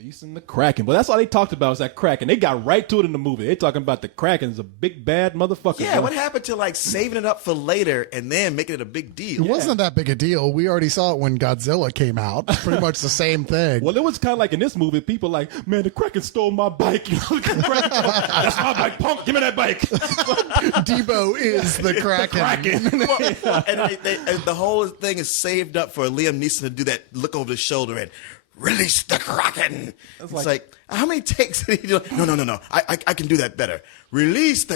Releasing the Kraken. But that's all they talked about was that Kraken. They got right to it in the movie. They talking about the Kraken is a big bad motherfucker. Yeah, what happened to like saving it up for later and then making it a big deal? It wasn't that big a deal. We already saw it when Godzilla came out. It's pretty much the same thing. Well, it was kind of like in this movie, people like, man, the Kraken stole my bike. You know, the Kraken, that's my bike, punk. Give me that bike. Debo is the Kraken. And the whole thing is saved up for Liam Neeson to do that look over the shoulder and release the Kraken. It's like, how many takes did he do? No. I can do that better. Release the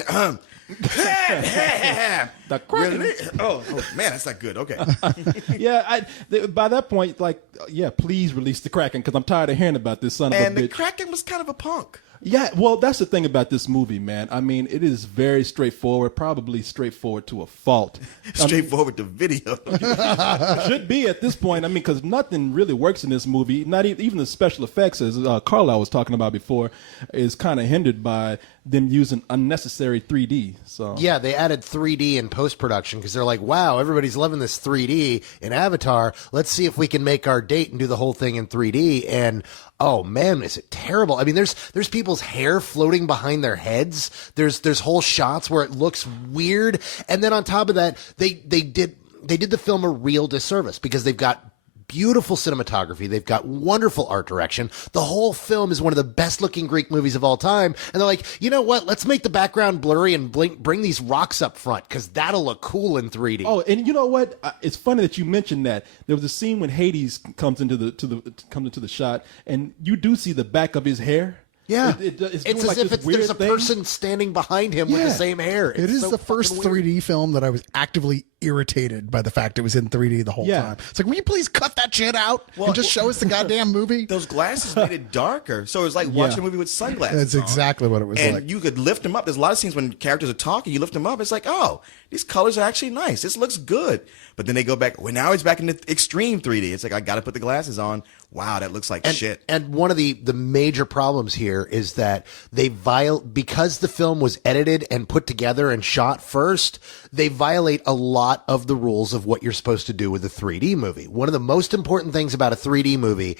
the Kraken. Oh man, that's not good. Okay. By that point, please release the Kraken because I'm tired of hearing about this son of a bitch. And the Kraken was kind of a punk. Yeah, well, that's the thing about this movie, man. I mean, it is very straightforward, probably straightforward to a fault. Straightforward to video. Should be at this point. I mean, because nothing really works in this movie. Not even the special effects, as Carlisle was talking about before, is kind of hindered by them using unnecessary 3D. So yeah, they added 3D in post-production because they're like, wow, everybody's loving this 3D in Avatar. Let's see if we can make our date and do the whole thing in 3D. And oh man, is it terrible? I mean, there's people's hair floating behind their heads. There's whole shots where it looks weird. And then on top of that, they did the film a real disservice because they've got beautiful cinematography. They've got wonderful art direction. The whole film is one of the best looking Greek movies of all time. And they're like, you know what? Let's make the background blurry and bring these rocks up front because that'll look cool in 3D. Oh, and you know what? It's funny that you mentioned that. There was a scene when Hades comes into the shot, and you do see the back of his hair. Yeah, it's as like if there's a thing. person standing behind him with the same hair. It is the first 3D film that I was actively irritated by the fact it was in 3D the whole time. It's like, will you please cut that shit out and just show us the goddamn movie? Those glasses made it darker, so it was like watching a movie with sunglasses. That's exactly what it was like. And you could lift them up. There's a lot of scenes when characters are talking, you lift them up. It's like, oh, these colors are actually nice. This looks good. But then they go back. Well, now it's back in the extreme 3D. It's like, I got to put the glasses on. Wow, that looks like shit. And one of the major problems here is that because the film was edited and put together and shot first, they violate a lot of the rules of what you're supposed to do with a 3D movie. One of the most important things about a 3D movie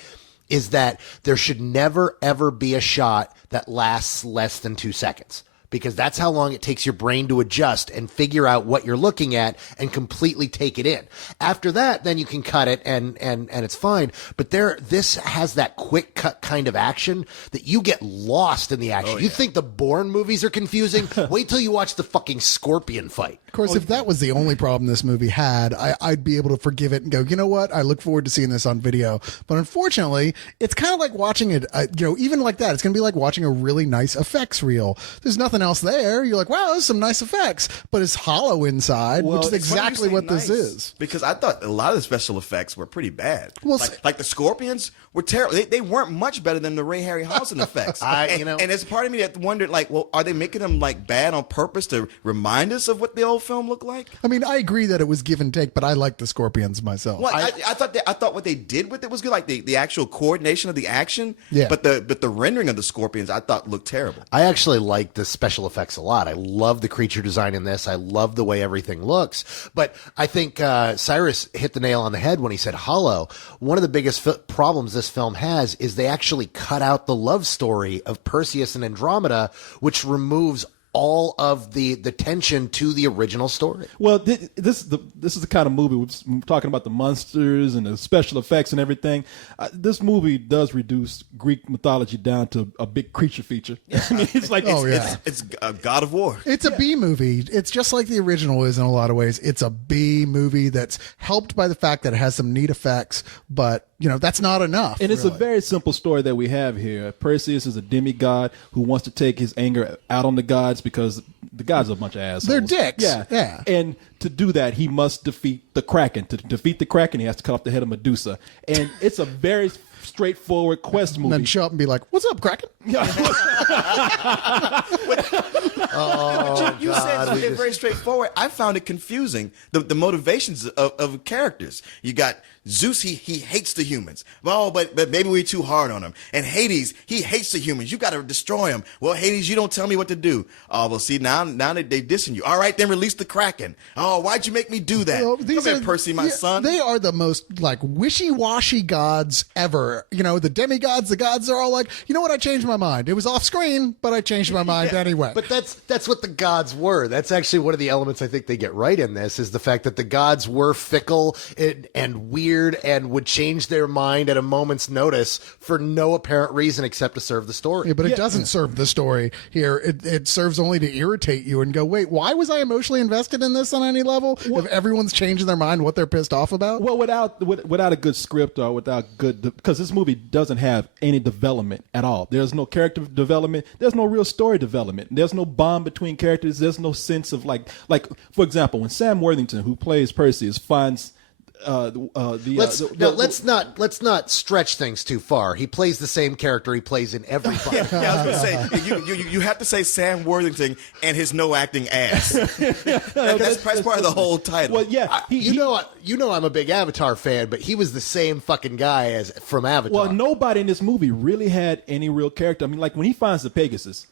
is that there should never, ever be a shot that lasts less than 2 seconds. Because that's how long it takes your brain to adjust and figure out what you're looking at and completely take it in. After that, then you can cut it and it's fine. But this has that quick cut kind of action that you get lost in the action. You think the Bourne movies are confusing? Wait till you watch the fucking Scorpion fight. Of course, if that was the only problem this movie had, I'd be able to forgive it and go, you know what? I look forward to seeing this on video. But unfortunately, it's kind of like watching it, even like that. It's going to be like watching a really nice effects reel. There's nothing else there. You're like, wow, there's some nice effects, but it's hollow inside, which is exactly what this is. Because I thought a lot of the special effects were pretty bad. Well, like the Scorpions were terrible. They weren't much better than the Ray Harryhausen effects. And there's a part of me that wondered, like, well, are they making them like bad on purpose to remind us of what the old film looked like? I mean, I agree that it was give and take, but I like the Scorpions myself. Well, I thought what they did with it was good, like the actual coordination of the action. Yeah. But the rendering of the Scorpions I thought looked terrible. I actually like the special effects a lot. I love the creature design in this. I love the way everything looks. But I think Cyrus hit the nail on the head when he said hollow. One of the biggest problems this film has is they actually cut out the love story of Perseus and Andromeda, which removes all of the tension to the original story. Well, this is the kind of movie we're talking about, the monsters and the special effects and everything. This movie does reduce Greek mythology down to a big creature feature. I mean, it's like it's a God of War. It's a B movie. It's just like the original is in a lot of ways. It's a B movie that's helped by the fact that it has some neat effects, but that's not enough. And it's a very simple story that we have here. Perseus is a demigod who wants to take his anger out on the gods because the gods are a bunch of assholes. They're dicks. Yeah. And to do that, he must defeat the Kraken. To defeat the Kraken, he has to cut off the head of Medusa. And it's a very straightforward quest movie. And then show up and be like, what's up, Kraken? You said something very straightforward. I found it confusing. The motivations of characters. You got Zeus, he hates the humans. Well, but maybe we're too hard on him. And Hades, he hates the humans. You got to destroy him. Well, Hades, you don't tell me what to do. Oh, well, see, now they dissing you. All right, then release the Kraken. Oh, why'd you make me do that? Well, Come here, Percy, my son. They are the most like wishy-washy gods ever. You know, the demigods, the gods are all like, you know what? I changed my mind. It was off screen, but I changed my mind anyway. But that's what the gods were. That's actually one of the elements I think they get right in this is the fact that the gods were fickle and weird and would change their mind at a moment's notice for no apparent reason except to serve the story. Yeah, but it doesn't serve the story here. It serves only to irritate you and go, wait, why was I emotionally invested in this on any level? If everyone's changing their mind, what they're pissed off about? Well, without a good script or without good, because this movie doesn't have any development at all. There's no character development. There's no real story development. There's no bond between characters. There's no sense of like for example, when Sam Worthington, who plays Perseus, finds let's not stretch things too far. He plays the same character he plays in every fight. Yeah, I was going to say, you have to say Sam Worthington and his no acting ass. That's part of the whole title. Well, yeah, you know I'm a big Avatar fan, but he was the same fucking guy as from Avatar. Well, nobody in this movie really had any real character. I mean, like when he finds the Pegasus,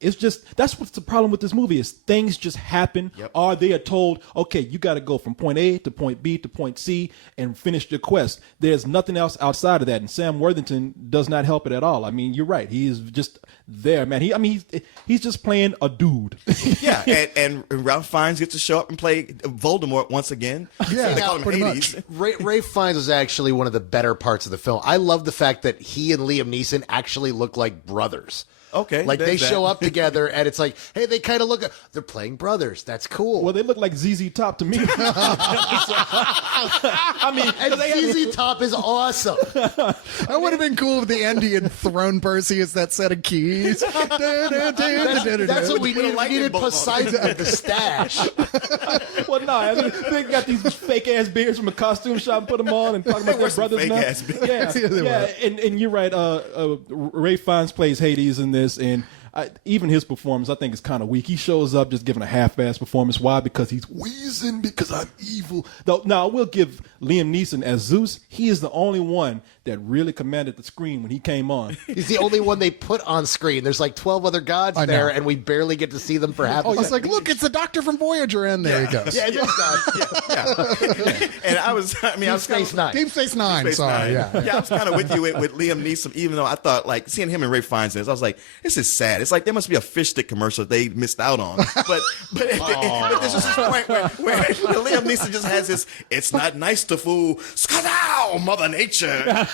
it's just that's what's the problem with this movie is things just happen. Yep. Or they are told, okay, you got to go from point A to point B to point C and finish your quest. There's nothing else outside of that, and Sam Worthington does not help it at all. I mean, you're right. He is just there, man. He's just playing a dude. Yeah, and Ralph Fiennes gets to show up and play Voldemort once again. Yeah, they call him pretty Hades. much. Ray Fiennes was actually one of the better parts of the film. I love the fact that he and Liam Neeson actually look like brothers. Okay, like they there's show that. up together, and it's like, hey, they kind of they're playing brothers. That's cool. Well, they look like ZZ Top to me. I mean, and ZZ Top is awesome. That would have been cool if the Andy had thrown Perseus that set of keys. That's what we needed. We needed Poseidon with the stash. Well, no, I mean, they got these fake ass beards from a costume shop, put them on, and talking about their brothers now. Fake-ass beards. Yeah, and you're right. Ray Fiennes plays Hades in this, and even his performance, I think, is kind of weak. He shows up just giving a half-ass performance. Why? Because he's wheezing because I'm evil. Though, now, I will give Liam Neeson as Zeus. He is the only one that really commanded the screen when he came on. He's the only one they put on screen. There's like 12 other gods there, and we barely get to see them for half. I was like, look, it's the Doctor from Voyager, and there he goes. Yeah, it is God. Yeah. And I was Space Nine. Deep Space Nine. Space Sorry, Nine. yeah. Yeah, I was kind of with you with Liam Neeson, even though I thought, like, seeing him and Ray Fiennes in this, I was like, this is sad. It's like there must be a fish stick commercial they missed out on. But there's just this point where Liam Neeson just has this, it's not nice to fool, skadow, Mother Nature.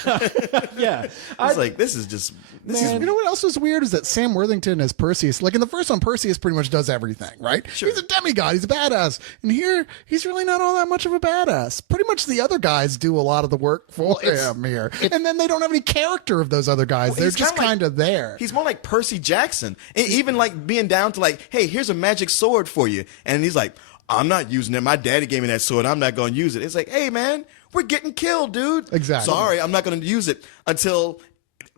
Yeah. I was like, this is You know what else was weird is that Sam Worthington as Perseus, like in the first one, Perseus pretty much does everything, right? Sure. He's a demigod, he's a badass. And here, he's really not all that much of a badass. Pretty much the other guys do a lot of the work for him here. And then they don't have any character of those other guys. They're just kind of there. He's more like Percy Jackson. And even like being down to like, hey, here's a magic sword for you. And he's like, I'm not using it. My daddy gave me that sword. I'm not going to use it. It's like, hey, man, we're getting killed, dude. Exactly. Sorry, I'm not going to use it until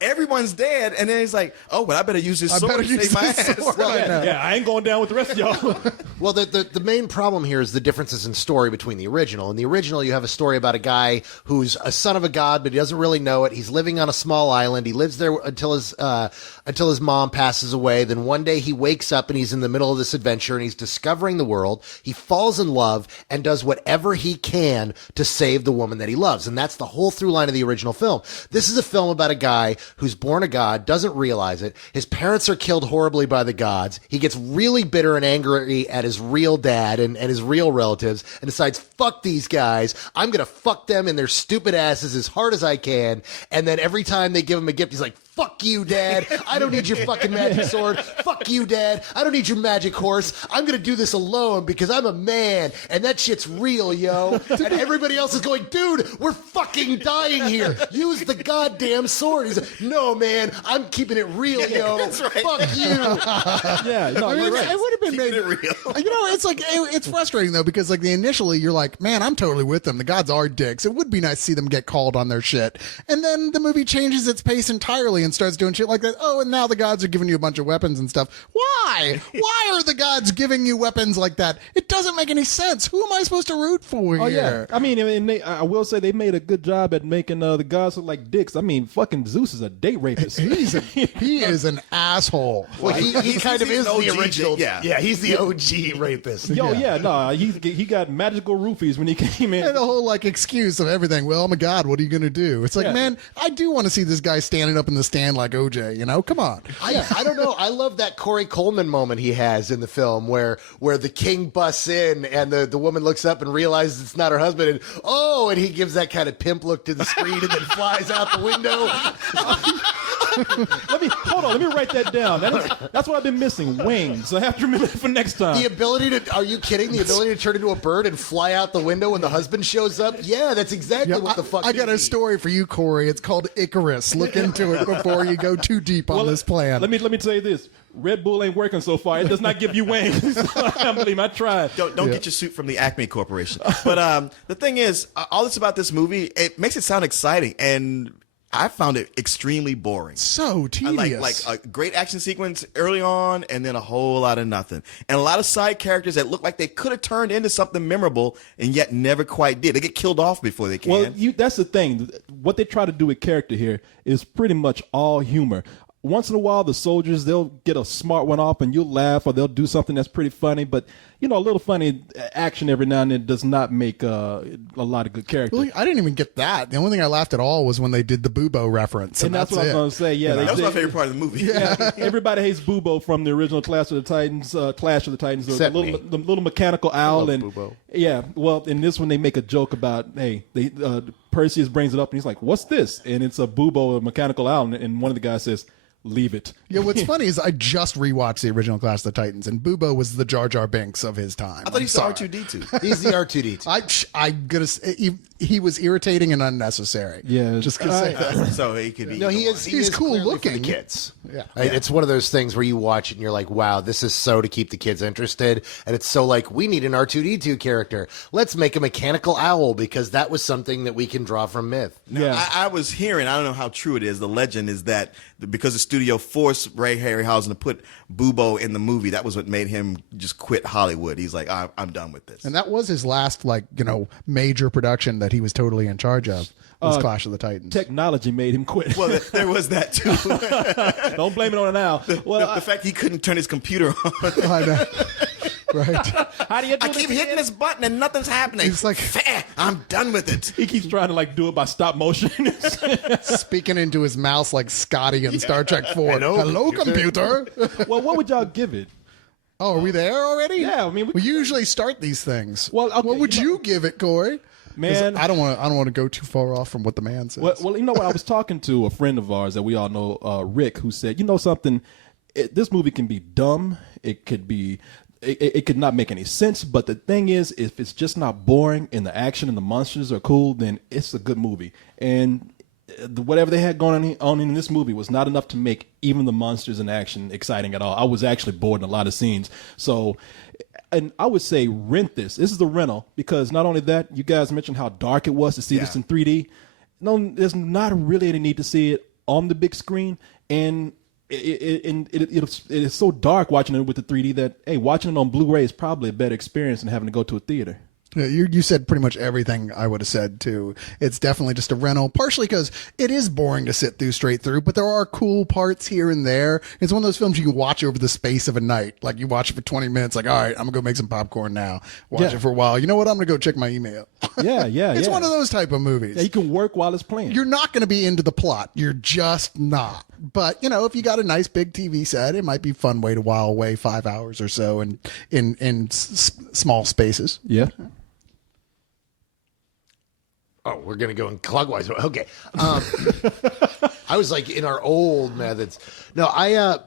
everyone's dead. And then he's like, oh, well, I better use this sword to save my ass. Yeah, I ain't going down with the rest of y'all. Well, the main problem here is the differences in story between the original. In the original, you have a story about a guy who's a son of a god, but he doesn't really know it. He's living on a small island. He lives there until his mom passes away. Then one day he wakes up and he's in the middle of this adventure and he's discovering the world. He falls in love and does whatever he can to save the woman that he loves. And that's the whole through line of the original film. This is a film about a guy who's born a god, doesn't realize it. His parents are killed horribly by the gods. He gets really bitter and angry at his real dad and his real relatives and decides, fuck these guys. I'm going to fuck them in their stupid asses as hard as I can. And then every time they give him a gift, he's like, fuck you, Dad. I don't need your fucking magic sword. Fuck you, Dad. I don't need your magic horse. I'm going to do this alone because I'm a man and that shit's real, yo. And everybody else is going, dude, we're fucking dying here. Use the goddamn sword. He's like, no, man, I'm keeping it real, yo. That's right. Fuck you. Yeah, no, you're right. It would have been made it real. You know, it's like it's frustrating though because like initially you're like, man, I'm totally with them. The gods are dicks. It would be nice to see them get called on their shit, and then the movie changes its pace entirely and starts doing shit like that. Oh, and now the gods are giving you a bunch of weapons and stuff. Why? Why are the gods giving you weapons like that? It doesn't make any sense. Who am I supposed to root for Oh, here? yeah. I mean, I will say they made a good job at making the gods look like dicks. I mean, fucking Zeus is a date rapist. He is an asshole. Well, he kind of is an the OG, original. yeah. He's the OG rapist. Yo, no, he got magical roofies when he came in. And the whole like excuse of everything. Well, I'm a god. What are you going to do? It's like, Yeah. man, I do want to see this guy standing up in the stand like OJ. You know, come on. I don't know. I love that Corey Coleman moment he has in the film where the king busts in and the woman looks up and realizes it's not her husband and he gives that kind of pimp look to the screen and then flies out the window. Let me write that down. That's what I've been missing. Wings. I have to remember that for next time. The ability to, are you kidding? The ability to turn into a bird and fly out the window when the husband shows up? Yeah, that's exactly what the fuck I got a story for you, Corey. It's called Icarus. Look into it before you go too deep on this plan. Let me tell you this. Red Bull ain't working so far. It does not give you wings. I can't believe I tried. Don't get your suit from the Acme Corporation. But the thing is, all this about this movie, it makes it sound exciting, and I found it extremely boring. So tedious. Like a great action sequence early on, and then a whole lot of nothing, and a lot of side characters that look like they could have turned into something memorable, and yet never quite did. They get killed off before they can. Well, that's the thing. What they try to do with character here is pretty much all humor. Once in a while, the soldiers, they'll get a smart one off and you'll laugh, or they'll do something that's pretty funny. But, a little funny action every now and then does not make a lot of good character. Really? I didn't even get that. The only thing I laughed at all was when they did the Bubo reference. And that's what I was going to say. Yeah, that was my favorite part of the movie. Yeah, everybody hates Bubo from the original Clash of the Titans. The little mechanical owl, and Bubo. Yeah. Well, in this one, they make a joke about Perseus brings it up, and he's like, "What's this?" And it's a Bubo, a mechanical owl, and one of the guys says, "Leave it." Yeah, what's funny is I just rewatched the original Clash of the Titans, and Bubo was the Jar Jar Binks of his time. I thought he saw R2D2. He's the R2D2. I'm gonna say he was irritating and unnecessary. Yeah, just gonna say that. So he could be. No, he's cool clearly looking. for the kids. Yeah. It's one of those things where you watch it and you're like, wow, this is so to keep the kids interested. And it's so like, we need an R2D2 character. Let's make a mechanical owl because that was something that we can draw from myth. Now, I was hearing, I don't know how true it is, the legend is that because the studio forced Ray Harryhausen to put Bubo in the movie, that was what made him just quit Hollywood. He's like, I'm done with this. And that was his last, major production that he was totally in charge of, was Clash of the Titans. Technology made him quit. Well, there was that too. Don't blame it on an owl. The fact he couldn't turn his computer on. I know. Right. How do you do I keep hitting this button and nothing's happening. He's like, I'm done with it. He keeps trying to do it by stop motion. speaking into his mouse like Scotty in Star Trek 4. Hello, computer. Well, what would y'all give it? Oh, are we there already? Yeah, I mean, we usually start these things. Well, okay, what would you give it, Corey? Man, I don't want to go too far off from what the man says. Well, you know what? I was talking to a friend of ours that we all know, Rick, who said, something. This movie can be dumb. It could be. It could not make any sense. But the thing is, if it's just not boring and the action and the monsters are cool, then it's a good movie. And whatever they had going on in this movie was not enough to make even the monsters and action exciting at all. I was actually bored in a lot of scenes. So, and I would say rent this. This is the rental because not only that, you guys mentioned how dark it was to see this in 3D. No, there's not really any need to see it on the big screen. And it is so dark watching it with the 3D that, hey, watching it on Blu-ray is probably a better experience than having to go to a theater. Yeah, you said pretty much everything I would have said too. It's definitely just a rental, partially because it is boring to sit through straight through, but there are cool parts here and there. It's one of those films you can watch over the space of a night. Like you watch it for 20 minutes, like, all right, I'm gonna go make some popcorn now. Watch it for a while. You know what? I'm gonna go check my email. Yeah. It's one of those type of movies. Yeah, you can work while it's playing. You're not going to be into the plot. You're just not. But, if you got a nice big TV set, it might be a fun way to while away 5 hours or so in small spaces. Yeah. Oh, we're going to go in clockwise. Okay. I was like in our old methods. No, I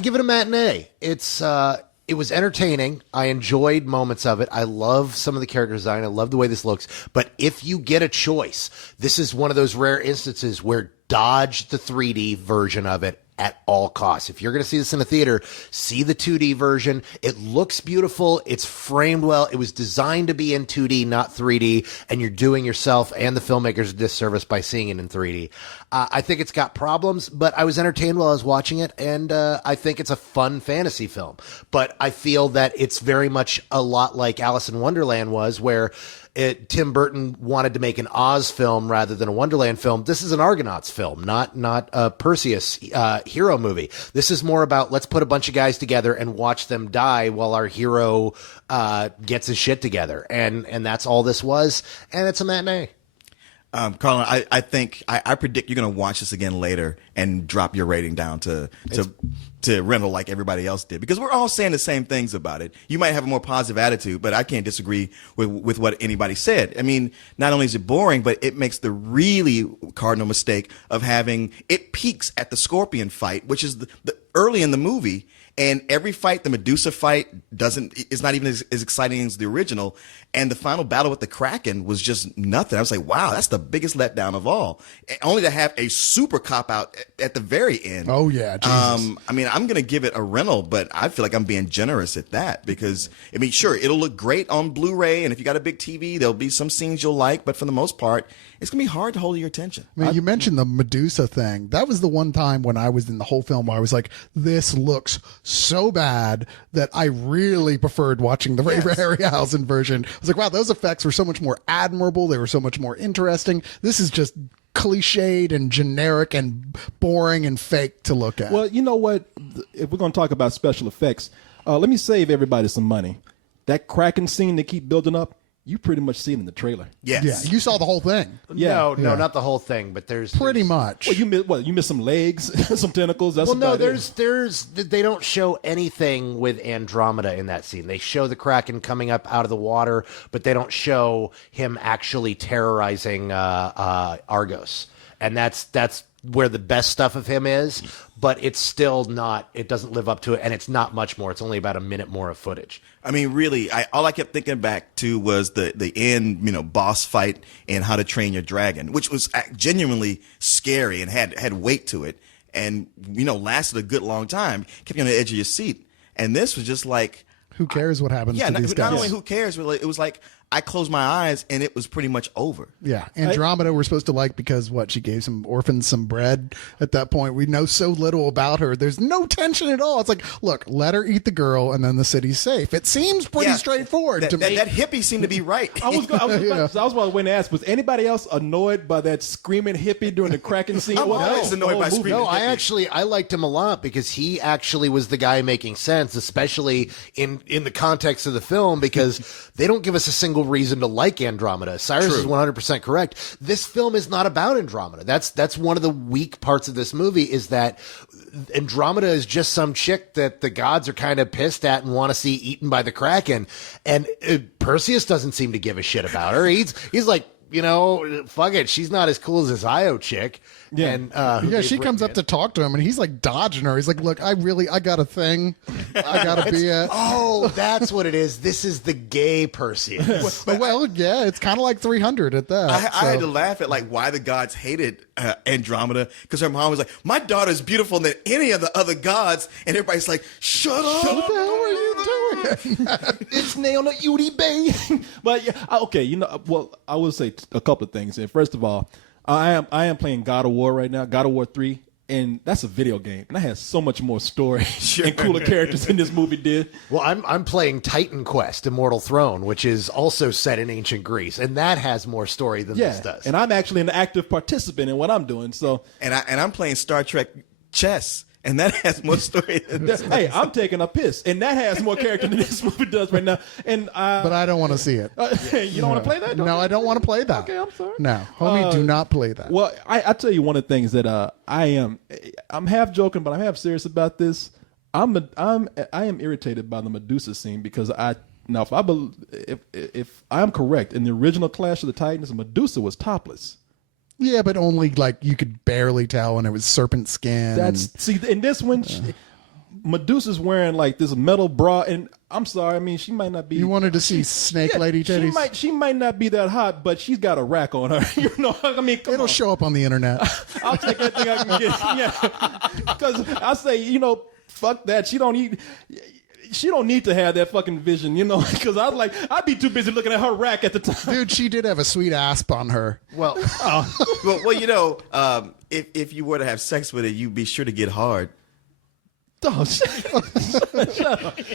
give it a matinee. It was entertaining. I enjoyed moments of it. I love some of the character design. I love the way this looks. But if you get a choice, this is one of those rare instances where dodge the 3D version of it at all costs. If you're going to see this in a theater, see the 2D version. It looks beautiful. It's framed well. It was designed to be in 2D, not 3D, and you're doing yourself and the filmmakers a disservice by seeing it in 3D. I think it's got problems, but I was entertained while I was watching it, and I think it's a fun fantasy film. But I feel that it's very much a lot like Alice in Wonderland was, where Tim Burton wanted to make an Oz film rather than a Wonderland film. This is an Argonauts film, not a Perseus hero movie. This is more about let's put a bunch of guys together and watch them die while our hero gets his shit together. And that's all this was. And it's a matinee. Carlin, I think I predict you're going to watch this again later and drop your rating down to rental like everybody else did, because we're all saying the same things about it. You might have a more positive attitude, but I can't disagree with what anybody said. I mean, not only is it boring, but it makes the really cardinal mistake of having it peaks at the scorpion fight, which is the early in the movie. And every fight, the Medusa fight is not even as exciting as the original. And the final battle with the Kraken was just nothing. I was like, wow, that's the biggest letdown of all. Only to have a super cop out at the very end. Oh yeah, Jesus. I mean, I'm going to give it a rental, but I feel like I'm being generous at that because, I mean, sure, it'll look great on Blu-ray. And if you got a big TV, there'll be some scenes you'll like. But for the most part, it's going to be hard to hold your attention. I mean, you mentioned the Medusa thing. That was the one time when I was in the whole film where I was like, this looks so bad that I really preferred watching the Ray Harryhausen version. I was like, wow, those effects were so much more admirable. They were so much more interesting. This is just cliched and generic and boring and fake to look at. Well, you know what? If we're going to talk about special effects, let me save everybody some money. That Kraken scene they keep building up, you pretty much see it in the trailer. Yes. Yeah, you saw the whole thing. Yeah. No, not the whole thing, but there's Pretty much. Well, you miss some legs, some tentacles. That's Well, no, about it. there's they don't show anything with Andromeda in that scene. They show the Kraken coming up out of the water, but they don't show him actually terrorizing Argos. And that's where the best stuff of him is, but it's still not, it doesn't live up to it, and it's not much more. It's only about a minute more of footage. I mean, really, all I kept thinking back to was the end, boss fight in How to Train Your Dragon, which was genuinely scary and had weight to it, and lasted a good long time, kept you on the edge of your seat. And this was just like, who cares what happens to these guys? Not only who cares, but it was like I closed my eyes and it was pretty much over. Yeah, Andromeda we're supposed to like because she gave some orphans some bread at that point. We know so little about her. There's no tension at all. It's like, look, let her eat the girl and then the city's safe. It seems pretty straightforward to me. That hippie seemed to be right. I was going to ask, was anybody else annoyed by that screaming hippie during the Kraken scene? I'm always annoyed by screaming hippie. I liked him a lot because he actually was the guy making sense, especially in the context of the film, because they don't give us a single reason to like Andromeda. Cyrus is 100% correct. This film is not about Andromeda. That's one of the weak parts of this movie, is that Andromeda is just some chick that the gods are kind of pissed at and want to see eaten by the Kraken. And Perseus doesn't seem to give a shit about her. He's like, fuck it. She's not as cool as this Io chick. Yeah. And, she comes up to talk to him and he's like dodging her. He's like, look, I got a thing. I got to be at. Oh, that's what it is. This is the gay Perseus. Well, yeah, it's kind of like 300 at that. I had to laugh at why the gods hated Andromeda, because her mom was like, my daughter's beautiful than any of the other gods, and everybody's like, shut up. What the hell are you doing? It's Nail Beauty Bay. But yeah, okay, well, I will say a couple of things. And first of all, I am playing God of War right now, God of War 3, and that's a video game, and that has so much more story and cooler characters than this movie did. Well, I'm playing Titan Quest: Immortal Throne, which is also set in ancient Greece, and that has more story than this does. And I'm actually an active participant in what I'm doing. So, and I'm playing Star Trek chess. And that has more story than this. Hey, I'm taking a piss, and that has more character than this movie does right now. And but I don't want to see it. You don't want to play that? No, I don't want to play that. Okay, I'm sorry. No, homie, do not play that. Well, I tell you one of the things that I'm half joking, but I'm half serious about this. I am irritated by the Medusa scene because if I'm correct, in the original Clash of the Titans, Medusa was topless. Yeah, but only you could barely tell, and it was serpent skin. See, in this one, Medusa's wearing this metal bra, and I'm sorry. I mean, she might not be. You wanted to see Snake Lady titties? She might not be that hot, but she's got a rack on her. You know, I mean, It'll show up on the internet. I'll take anything I can get. Yeah, because I say, you know, fuck that. She don't need to have that fucking vision, you know, because I was like, I'd be too busy looking at her rack at the time. Dude, she did have a sweet asp on her. Well, well, you know, if you were to have sex with it, you'd be sure to get hard. Oh, shut up.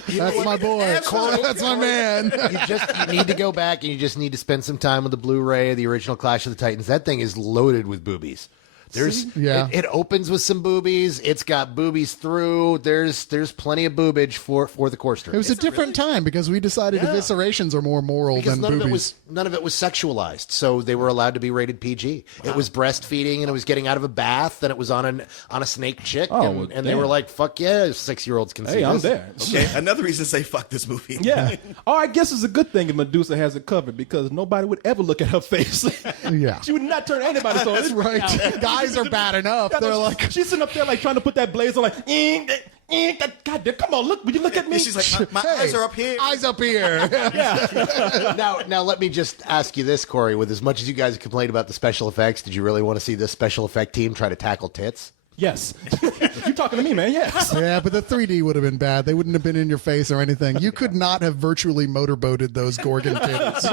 That's my boy. Corey, that's my man. you need to go back and you just need to spend some time with the Blu-ray of the original Clash of the Titans. That thing is loaded with boobies. It opens with some boobies. It's got boobies through. There's plenty of boobage for the Corster. It was a different time because we decided eviscerations are more moral than boobies. None of it was sexualized, so they were allowed to be rated PG. Wow. It was breastfeeding, and it was getting out of a bath, and it was on a snake chick, and they were like, "Fuck yeah, 6-year-olds can see this." I'm there. Okay, another reason to say fuck this movie. Yeah. Oh, I guess it's a good thing if Medusa has it covered because nobody would ever look at her face. Yeah, she would not turn anybody. So that's right. Guys are bad enough. They're like, she's sitting up there like trying to put that blazer like, God damn, come on, look, would you look at me? And she's like, my eyes are up here. Eyes up here. Yeah. Now let me just ask you this, Corey. With as much as you guys complained about the special effects, did you really want to see this special effect team try to tackle tits? Yes. You're talking to me, man. Yes. Yeah, but the 3D would have been bad. They wouldn't have been in your face or anything. You could not have virtually motorboated those Gorgon tits.